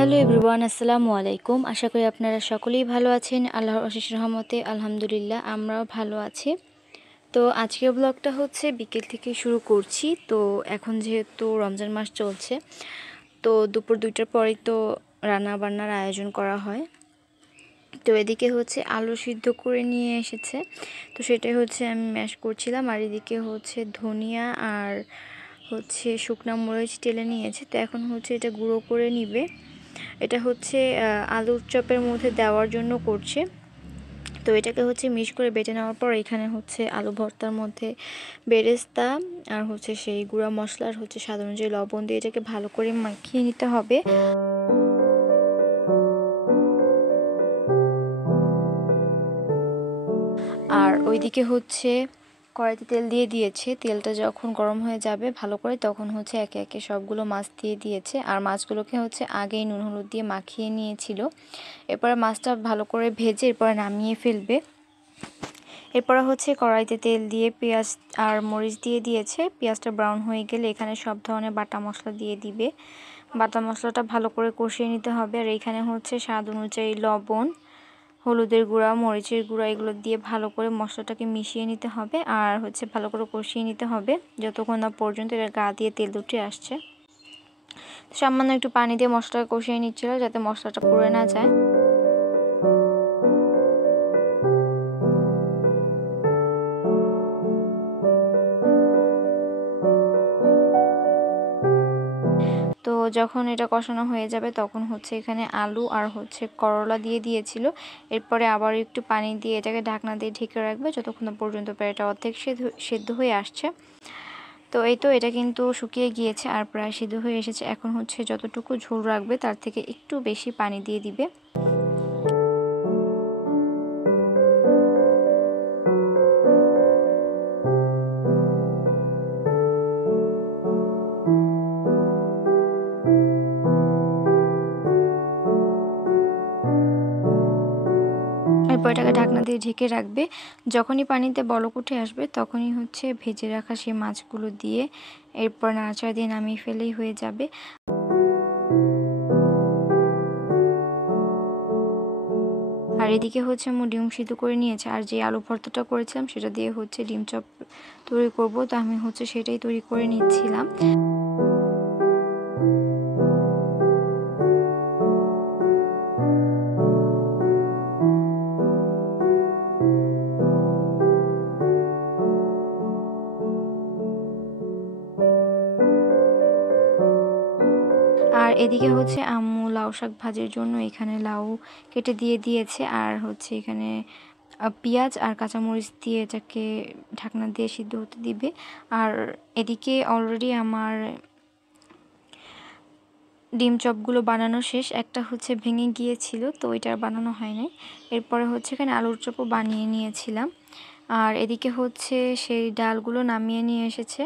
Hello everyone, আসসালামু আলাইকুম। আশা করি আপনারা সকলেই ভালো আছেন। আল্লাহর অশেষ রহমতে আলহামদুলিল্লাহ আমরাও ভালো আছি। তো আজকের ব্লগটা হচ্ছে বিকেল থেকে শুরু করছি। তো এখন যেহেতু রমজান মাস চলছে, তো দুপুর 2টার পরেই তো রান্না বান্নার আয়োজন করা হয়। তো এদিকে হচ্ছে আলু সিদ্ধ করে নিয়ে এসেছে, তো সেটাই হচ্ছে আমি ম্যাশ করছিলাম। আর এদিকে হচ্ছে ধনিয়া আর হচ্ছে শুকনা মরিচ টেলে নিয়েছে, তো এখন হচ্ছে এটা গুঁড়ো করে নিবে। এটা হচ্ছে আলুর চপের মধ্যে দেওয়ার জন্য করছে। তো এটাকে হচ্ছে মিক্স করে বেটে নেওয়ার পর এখানে হচ্ছে আলু ভর্তার মধ্যে বেরেস্তা আর হচ্ছে সেই গুঁড়া মশলার হচ্ছে স্বাদ অনুযায়ী লবণ দিয়ে এটাকে ভালো করে মাখিয়ে নিতে হবে। আর ওইদিকে হচ্ছে কড়াইতে তেল দিয়ে দিয়েছে। তেলটা যখন গরম হয়ে যাবে ভালো করে, তখন হচ্ছে একে একে সবগুলো মাছ দিয়ে দিয়েছে। আর মাছগুলোকে হচ্ছে আগেই নুন হলুদ দিয়ে মাখিয়ে নিয়েছিল। এরপরে মাছটা ভালো করে ভেজে এরপরে নামিয়ে ফেলবে। এরপরে হচ্ছে কড়াইতে তেল দিয়ে পেঁয়াজ আর মরিচ দিয়ে দিয়েছে। পেঁয়াজটা ব্রাউন হয়ে গেলে এখানে সব ধরনের বাটা মশলা দিয়ে দিবে। বাটা মশলাটা ভালো করে কষিয়ে নিতে হবে। আর এখানে হচ্ছে স্বাদ অনুযায়ী লবণ, হলুদের গুঁড়া, মরিচের গুঁড়া এগুলো দিয়ে ভালো করে মশলাটাকে মিশিয়ে নিতে হবে। আর হচ্ছে ভালো করে কষিয়ে নিতে হবে যতক্ষণ না পর্যন্ত এর গা দিয়ে তেল উঠে আসছে। সামান্য একটু পানি দিয়ে মশলাটা কষিয়ে নিচ্ছিল যাতে মশলাটা পুড়ে না যায়। তো যখন এটা কষানো হয়ে যাবে তখন হচ্ছে এখানে আলু আর হচ্ছে করলা দিয়ে দিয়েছিল। এরপরে আবার একটু পানি দিয়ে এটাকে ঢাকনা দিয়ে ঢেকে রাখবে যতক্ষণ পর্যন্ত এটা অর্ধেক সেদ্ধ হয়ে আসছে। তো এই তো এটা কিন্তু শুকিয়ে গিয়েছে আর প্রায় সিদ্ধ হয়ে এসেছে। এখন হচ্ছে যতটুকু ঝোল রাখবে তার থেকে একটু বেশি পানি দিয়ে দিবে। এরপর এটাকে ঢাকনা দিয়ে ঢেকে রাখবে। যখনই পানিতে বলক উঠে আসবে তখনই হচ্ছে ভেজে রাখা সেই মাছগুলো দিয়ে এরপর নাড়াচাড়া দিয়ে নামিয়ে ফেলেই হয়ে যাবে। আর এদিকে হচ্ছে ডিম সিদ্ধ করে নিয়েছে। আর যে আলু ভর্তাটা করেছিলাম সেটা দিয়ে হচ্ছে ডিম চপ তৈরি করব, তো আমি হচ্ছে সেটাই তৈরি করে নিচ্ছিলাম। আর এদিকে হচ্ছে আম্মু লাউ শাক ভাজির জন্য এখানে লাউ কেটে দিয়ে দিয়েছে। আর হচ্ছে এখানে পেঁয়াজ আর কাঁচামরিচ দিয়ে এটাকে ঢাকনা দিয়ে সিদ্ধ হতে দিবে। আর এদিকে অলরেডি আমার ডিম চপগুলো বানানো শেষ। একটা হচ্ছে ভেঙে গিয়েছিল, তো ওইটা আর বানানো হয় নাই। এরপরে হচ্ছে এখানে আলুর চপও বানিয়ে নিয়েছিলাম। আর এদিকে হচ্ছে সেই ডালগুলো নামিয়ে নিয়ে এসেছে।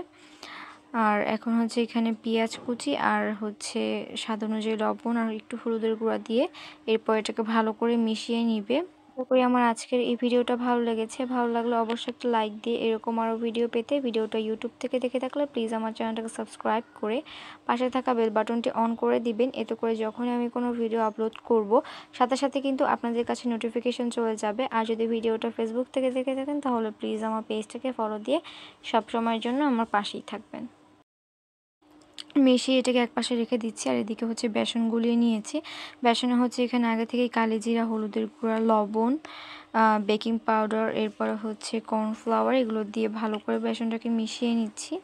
আর এখন হচ্ছে এখানে পেঁয়াজ কুচি আর হচ্ছে স্বাদ অনুযায়ী লবণ আর একটু হলুদের গুঁড়া দিয়ে এরপর এটাকে ভালো করে মিশিয়ে নিবে। আশা করি আমার আজকের এই ভিডিওটা ভালো লেগেছে। ভালো লাগলে অবশ্যই একটা লাইক দিয়ে এরকম আরও ভিডিও পেতে ভিডিওটা ইউটিউব থেকে দেখে থাকলে প্লিজ আমার চ্যানেলটাকে সাবস্ক্রাইব করে পাশে থাকা বেল বাটনটি অন করে দিবেন। এতে করে যখনই আমি কোনো ভিডিও আপলোড করব সাথে সাথে কিন্তু আপনাদের কাছে নোটিফিকেশন চলে যাবে। আর যদি ভিডিওটা ফেসবুক থেকে দেখে থাকেন তাহলে প্লিজ আমার পেজটাকে ফলো দিয়ে সব সময়ের জন্য আমার পাশেই থাকবেন। মিশিয়ে এটাকে একপাশে রেখে দিচ্ছি। আর এদিকে হচ্ছে বেসন গুলিয়ে নিয়েছি। বেসনে হচ্ছে এখানে আগে থেকেই কালিজিরা, হলুদের গুঁড়া, লবণ, বেকিং পাউডার, এরপরে হচ্ছে কর্নফ্লাওয়ার এগুলো দিয়ে ভালো করে বেসনটাকে মিশিয়ে নিচ্ছি।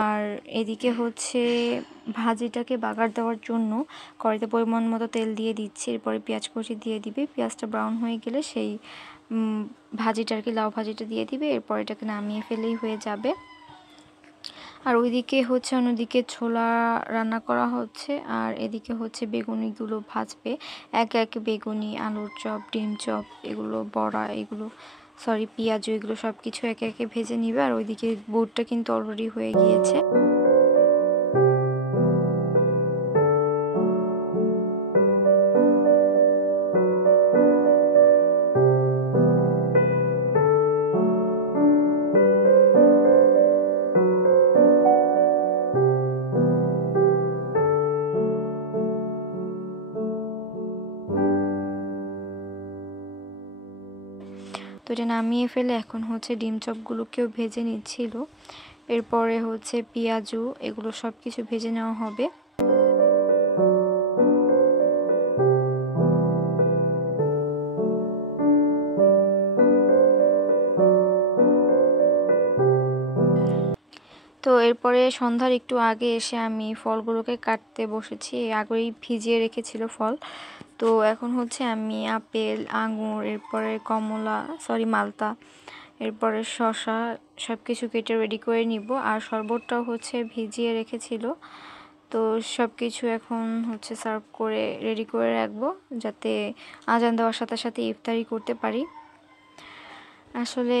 আর এদিকে হচ্ছে ভাজিটাকে বাগার দেওয়ার জন্য কড়াইতে পরিমাণ মতো তেল দিয়ে দিচ্ছি। এরপরে পেঁয়াজ কুচি দিয়ে দিবে। পেঁয়াজটা ব্রাউন হয়ে গেলে সেই ভাজিটা আর কি লাউ ভাজিটা দিয়ে দিবে। এরপর এটাকে নামিয়ে ফেলেই হয়ে যাবে। আর ওইদিকে হচ্ছে অন্যদিকে ছোলা রান্না করা হচ্ছে। আর এদিকে হচ্ছে বেগুনিগুলো ভাজবে একে একে। বেগুনি, আলুর চপ, ডিম চপ এগুলো, বড়া এগুলো, সরি পেঁয়াজ, এগুলো সব কিছু একে একে ভেজে নিবে। আর ওইদিকে বুটটা কিন্তু অলরেডি হয়ে গিয়েছে। এটা নামিয়ে ফেলে এখন হচ্ছে ডিম চপগুলোকেও ভেজে নিচ্ছিল। এরপরে হচ্ছে পেঁয়াজু এগুলো সব কিছু ভেজে নেওয়া হবে। তো এরপরে সন্ধ্যার একটু আগে এসে আমি ফলগুলোকে কাটতে বসেছি। আগেই ভিজিয়ে রেখেছিল ফল। তো এখন হচ্ছে আমি আপেল, আঙুর, এরপরে মালতা, এরপরে শসা সব কিছু কেটে রেডি করে নিব। আর শরবতটাও হচ্ছে ভিজিয়ে রেখেছিল। তো সব কিছু এখন হচ্ছে সার্ভ করে রেডি করে রাখবো, যাতে আজান দেওয়ার সাথে সাথে ইফতারি করতে পারি। আসলে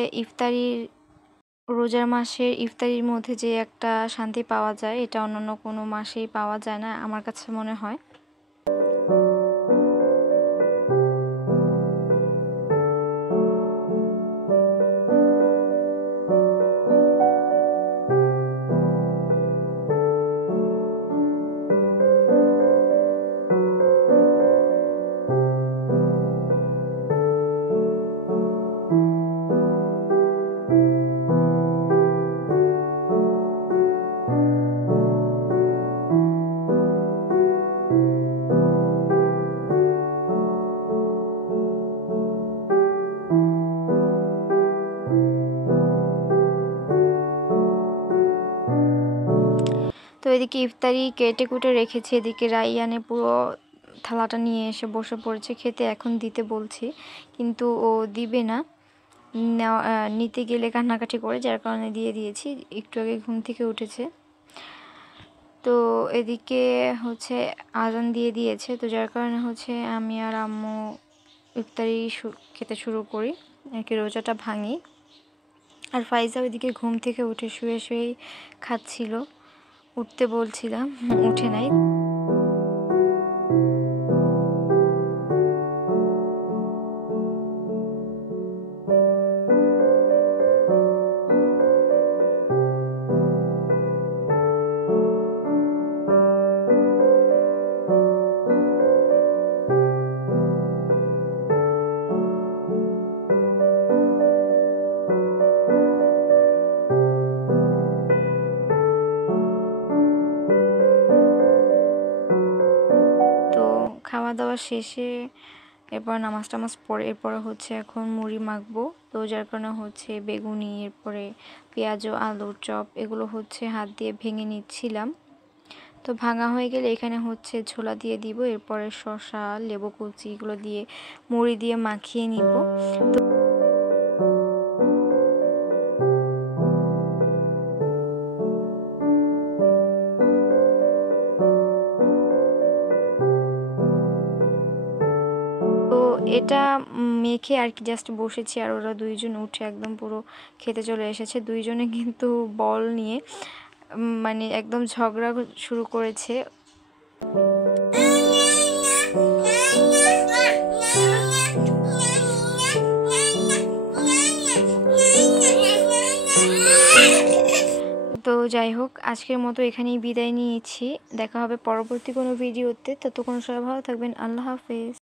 রোজার মাসের ইফতারির মধ্যে যে একটা শান্তি পাওয়া যায়, এটা অন্যান্য কোনো মাসেই পাওয়া যায় না আমার কাছে মনে হয়। তো এদিকে ইফতারি কেটে কুটে রেখেছি, এদিকে রাইয়ানে পুরো থালাটা নিয়ে এসে বসে পড়েছে খেতে। এখন দিতে বলছি, কিন্তু ও দিবে না, নিতে গেলে কান্নাকাটি করে, যার কারণে দিয়ে দিয়েছি। একটু আগে ঘুম থেকে উঠেছে। তো এদিকে হচ্ছে আজান দিয়ে দিয়েছে, তো যার কারণে হচ্ছে আমি আর আম্মু ইফতারি খেতে শুরু করি, আর কি রোজাটা ভাঙি। আর ফাইজা ওইদিকে ঘুম থেকে উঠে শুয়ে শুয়েই খাচ্ছিল, উঠতে বলছিলাম, উঠে নাই। তো খাওয়া দাওয়া শেষে এরপর নামাজ টামাজ পড়ে এরপরে হচ্ছে এখন মুড়ি মাখবো। তো যার কারণে হচ্ছে বেগুনি, এরপরে পেঁয়াজ ও আলুর চপ এগুলো হচ্ছে হাত দিয়ে ভেঙে নিচ্ছিলাম। তো ভাঙা হয়ে গেলে এখানে হচ্ছে ছোলা দিয়ে দিব, এরপরে শসা, লেবু কুচি এগুলো দিয়ে মুড়ি দিয়ে মাখিয়ে নিব। তো এটা মেখে আর কি জাস্ট বসেছি, আর ওরা দুইজন উঠে একদম পুরো খেতে চলে এসেছে। দুইজনে কিন্তু বল নিয়ে মানে একদম ঝগড়া শুরু করেছে। তো যাই হোক, আজকের মতো এখানেই বিদায় নিয়েছি। দেখা হবে পরবর্তী কোনো ভিডিওতে। ততক্ষণ সবাই ভালো থাকবেন। আল্লাহ হাফেজ।